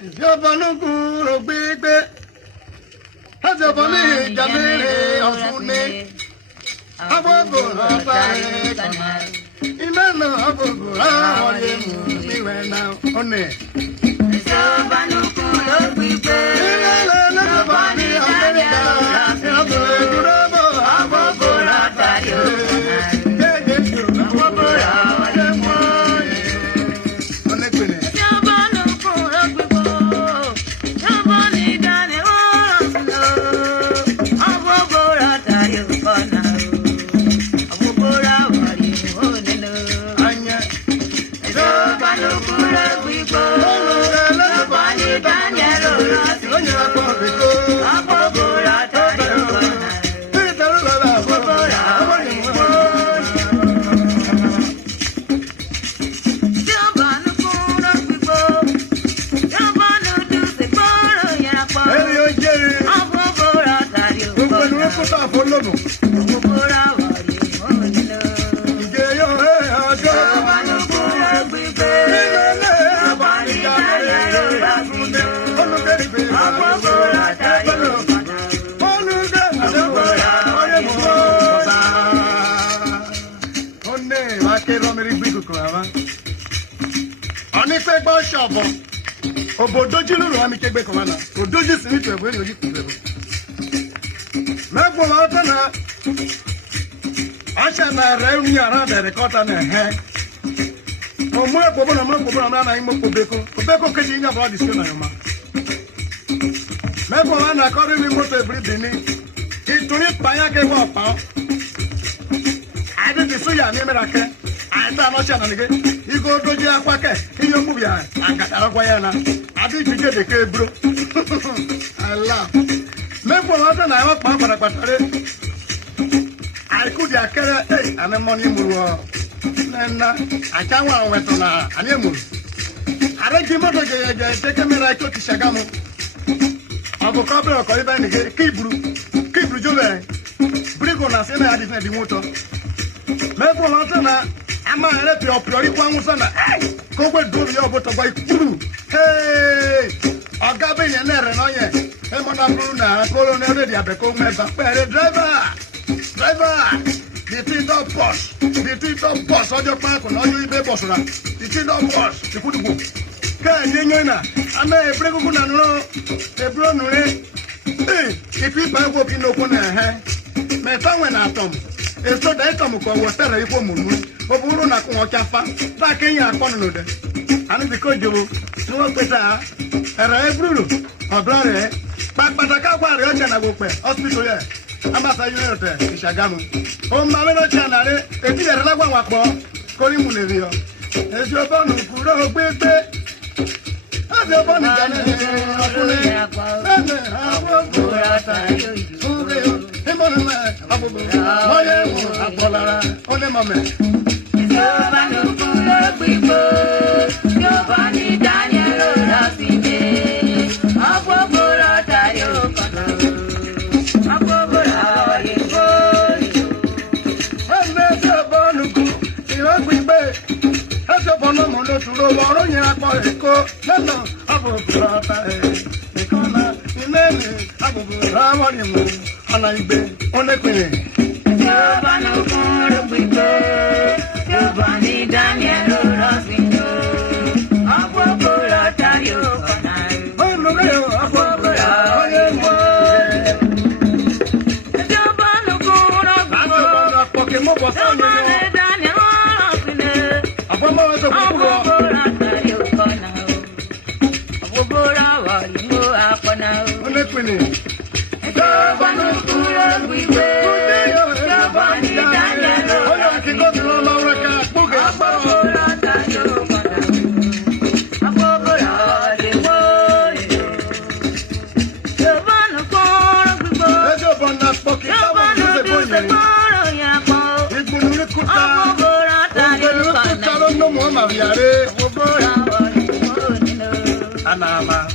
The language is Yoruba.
Yabanuku Bigbe Hazabani Jamere Ofune Abogo Rapare Imano Abogo Rapare Miwena One Yabanuku Bigbe Zabani Jamere Abogo Rapare Obodoji luru ami kegbe kan na odoji si ni tuebo ni oji tuebo mebo la ta na acha na re uni ara de rekota na he o mo ebo na mo ebo na imo obeko keji nya bro di na yoma mebo la na ko ri mi moto every day ni ituri panya ke wo pa ade di so ya mi merake ata no cha na nige igo doji akwa ke iyo mu bia akatara kwa ya na adi jije de ke bro Allah me ko wa na wa pa para patare ai ku dia kere ane money muru na acha wa weto na ane muru are ji moto je kamera ko ti shagamu abo ka bro ko ibe ni ke kibru jo le brigo na se na adi na di moto me ko wa na ama ele pi opriori kwa nwusa na ko gbe do bi oboto gba ikuru oga be yen na re no yen e mo na bru na ko lo ne ready abeko meba pere driver the thing don't boss ojo pa ko no yo ibe boss na the thing don't boss ikudugo ka nyenyo na ama e brego ku na no e bro no re ipi pa go bi no ko na me ta we na atom e so da atom ko wo tere iko munu oburu na ko chafa ta kenya akonu no de ani biko jowo no peta era ebru obrare pakpata ka gwa re oja na go pe hospital ye amasa yote ishagamu o ma me no chana re e ti re lagwa wa po kori mu le ri o e jo bonu kuro gbegbe ajo bonu jane akule ene abo rata ure e mo na abo oye mo abolara ole mame Anama